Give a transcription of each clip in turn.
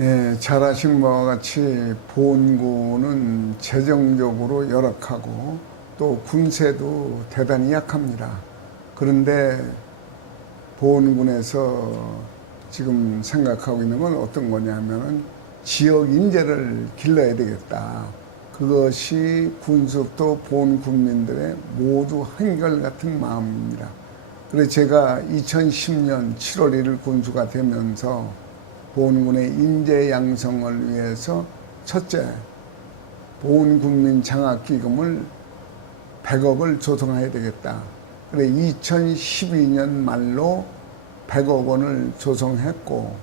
예, 잘 아신 바와 같이 보은군은 재정적으로 열악하고 또 군세도 대단히 약합니다. 그런데 보은군에서 지금 생각하고 있는 건 어떤 거냐면은 지역 인재를 길러야 되겠다. 그것이 군수도 보은 국민들의 모두 한결같은 마음입니다. 그래서 제가 2010년 7월 1일 군수가 되면서 보은군의 인재 양성을 위해서 첫째, 보은군민 장학기금을 100억을 조성해야 되겠다. 그래 2012년 말로 100억 원을 조성했고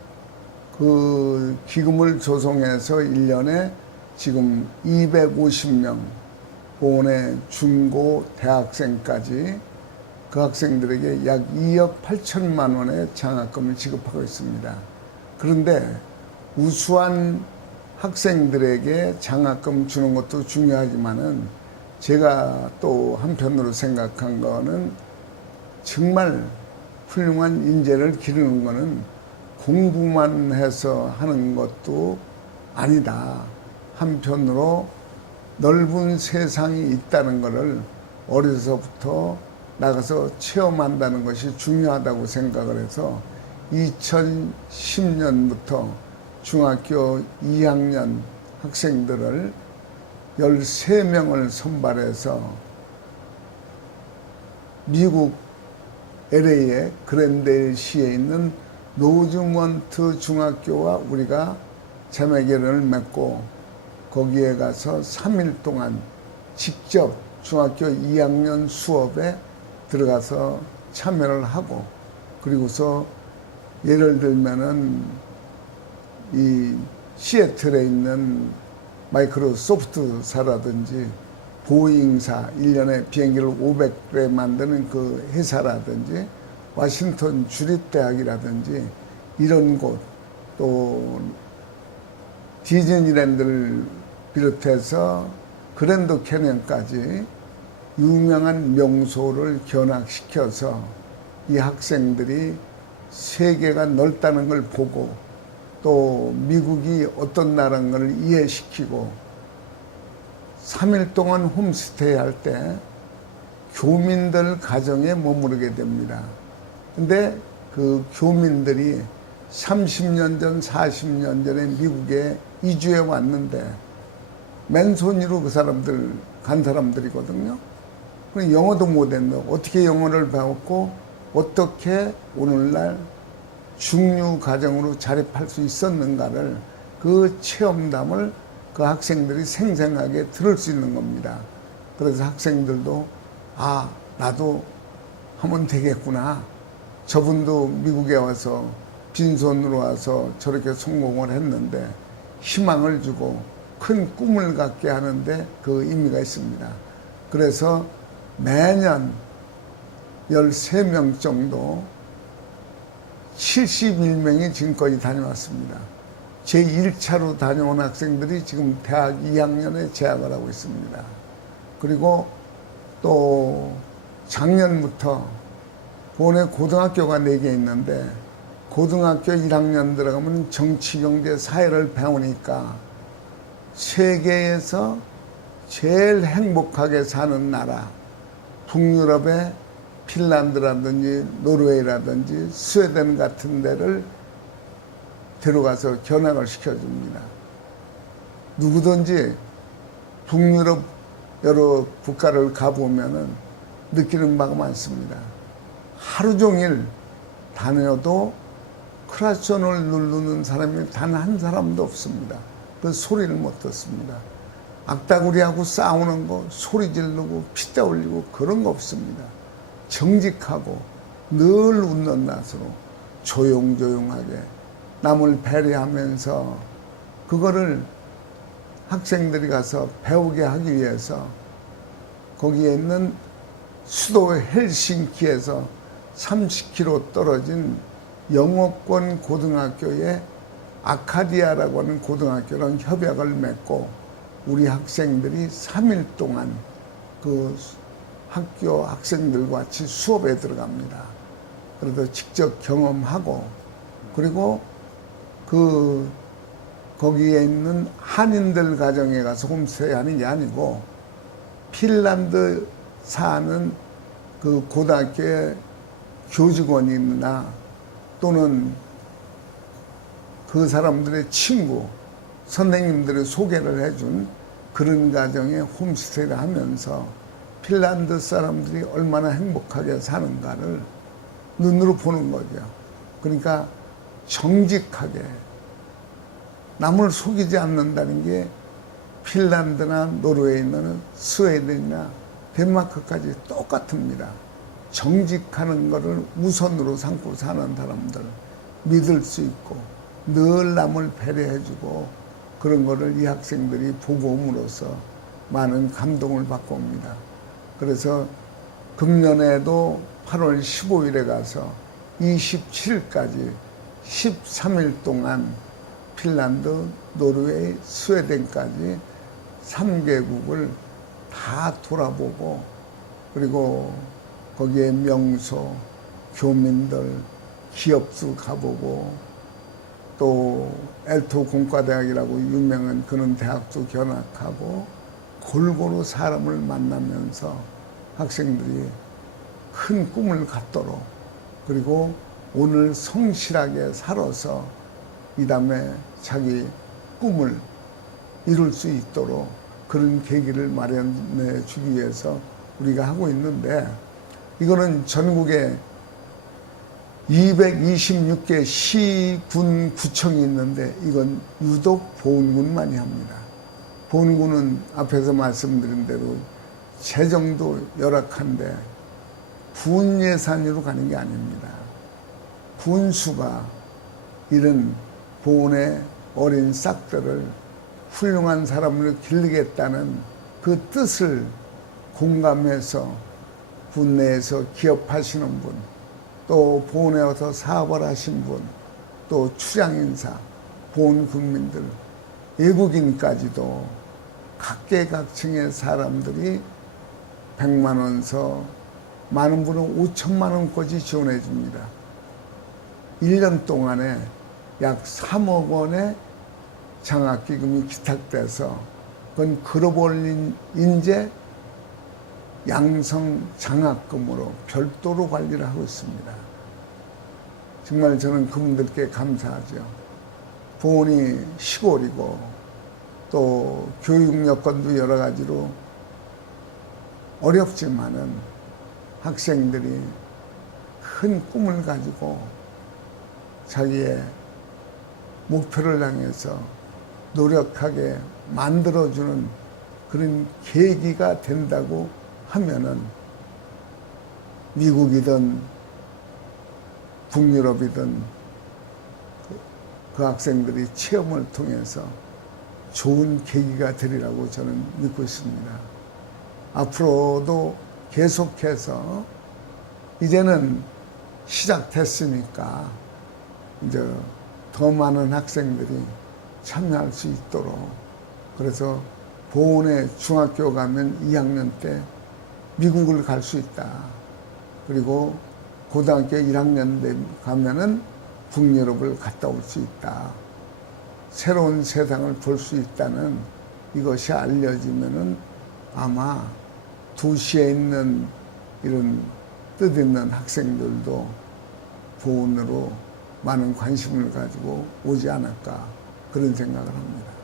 그 기금을 조성해서 1년에 지금 250명 보은의 중고 대학생까지 그 학생들에게 약 2억 8천만 원의 장학금을 지급하고 있습니다. 그런데 우수한 학생들에게 장학금 주는 것도 중요하지만은 제가 또 한편으로 생각한 거는 정말 훌륭한 인재를 기르는 거는 공부만 해서 하는 것도 아니다. 한편으로 넓은 세상이 있다는 것을 어려서부터 나가서 체험한다는 것이 중요하다고 생각을 해서 2010년부터 중학교 2학년 학생들을 13명을 선발해서 미국 LA의 그랜데일시에 있는 노즈먼트 중학교와 우리가 자매결연을 맺고 거기에 가서 3일 동안 직접 중학교 2학년 수업에 들어가서 참여를 하고 그리고서 예를 들면은 이 시애틀에 있는 마이크로소프트사라든지 보잉사 1년에 비행기를 500대 만드는 그 회사라든지 워싱턴 주립대학이라든지 이런 곳 또 디즈니랜드를 비롯해서 그랜드 캐년까지 유명한 명소를 견학시켜서 이 학생들이 세계가 넓다는 걸 보고 또 미국이 어떤 나라인 걸 이해시키고 3일 동안 홈스테이 할 때 교민들 가정에 머무르게 됩니다. 근데 그 교민들이 30년 전, 40년 전에 미국에 이주해 왔는데 맨손으로 그 사람들 간 사람들이거든요. 영어도 못했는데 어떻게 영어를 배웠고 어떻게 오늘날 중류 가정으로 자립할 수 있었는가를 그 체험담을 그 학생들이 생생하게 들을 수 있는 겁니다. 그래서 학생들도 아, 나도 하면 되겠구나. 저분도 미국에 와서 빈손으로 와서 저렇게 성공을 했는데 희망을 주고 큰 꿈을 갖게 하는데 그 의미가 있습니다. 그래서 매년 13명 정도 71명이 지금까지 다녀왔습니다. 제 1차로 다녀온 학생들이 지금 대학 2학년에 재학을 하고 있습니다. 그리고 또 작년부터 본에 고등학교가 4개 있는데 고등학교 1학년 들어가면 정치, 경제, 사회를 배우니까 세계에서 제일 행복하게 사는 나라 북유럽의 핀란드라든지 노르웨이라든지 스웨덴 같은 데를 데려가서 견학을 시켜줍니다. 누구든지 북유럽 여러 국가를 가보면은 느끼는 바가 많습니다. 하루 종일 다녀도 클락션을 누르는 사람이 단 한 사람도 없습니다. 그 소리를 못 듣습니다. 악다구리하고 싸우는 거, 소리 지르고 피자 올리고 그런 거 없습니다. 정직하고 늘 웃는 낯으로 조용조용하게 남을 배려하면서 그거를 학생들이 가서 배우게 하기 위해서 거기에 있는 수도 헬싱키에서 30km 떨어진 영어권 고등학교에 아카디아라고 하는 고등학교랑 협약을 맺고 우리 학생들이 3일 동안 그 학교 학생들과 같이 수업에 들어갑니다. 그래서 직접 경험하고 그리고 그 거기에 있는 한인들 가정에 가서 홈스테이 하는 게 아니고 핀란드 사는 그 고등학교의 교직원이나 또는 그 사람들의 친구, 선생님들의 소개를 해준 그런 가정에 홈스테이를 하면서 핀란드 사람들이 얼마나 행복하게 사는가를 눈으로 보는 거죠. 그러니까 정직하게 남을 속이지 않는다는 게 핀란드나 노르웨이나 스웨덴이나 덴마크까지 똑같습니다. 정직하는 것을 우선으로 삼고 사는 사람들, 믿을 수 있고 늘 남을 배려해주고 그런 거를 이 학생들이 보고 옴으로써 많은 감동을 받고 옵니다. 그래서 금년에도 8월 15일에 가서 27일까지 13일 동안 핀란드, 노르웨이, 스웨덴까지 3개국을 다 돌아보고 그리고 거기에 명소, 교민들, 기업도 가보고 또 엘토 공과대학이라고 유명한 그런 대학도 견학하고 골고루 사람을 만나면서 학생들이 큰 꿈을 갖도록 그리고 오늘 성실하게 살아서 이 다음에 자기 꿈을 이룰 수 있도록 그런 계기를 마련해 주기 위해서 우리가 하고 있는데 이거는 전국에 226개 시, 군, 구청이 있는데 이건 유독 보은군만이 합니다. 보은군은 앞에서 말씀드린 대로 재정도 열악한데 군 예산으로 가는 게 아닙니다. 군수가 이런 보은의 어린 싹들을 훌륭한 사람으로 기르겠다는 그 뜻을 공감해서 군 내에서 기업하시는 분, 또 보은에 와서 사업을 하신 분, 또 출향인사, 보은 국민들, 외국인까지도 각계각층의 사람들이 100만 원서 많은 분은 5천만 원까지 지원해 줍니다. 1년 동안에 약 3억 원의 장학기금이 기탁돼서 그건 글로벌 인재 양성 장학금으로 별도로 관리를 하고 있습니다. 정말 저는 그분들께 감사하죠. 보은이 시골이고 또 교육 여건도 여러 가지로 어렵지만은 학생들이 큰 꿈을 가지고 자기의 목표를 향해서 노력하게 만들어주는 그런 계기가 된다고 하면은 미국이든 북유럽이든 그 학생들이 체험을 통해서 좋은 계기가 되리라고 저는 믿고 있습니다. 앞으로도 계속해서 이제는 시작됐으니까 이제 더 많은 학생들이 참여할 수 있도록 그래서 보은에 중학교 가면 2학년 때 미국을 갈 수 있다. 그리고 고등학교 1학년 때 가면은 북유럽을 갔다 올 수 있다. 새로운 세상을 볼 수 있다는 이것이 알려지면은 아마 도시에 있는 이런 뜻있는 학생들도 보은으로 많은 관심을 가지고 오지 않을까 그런 생각을 합니다.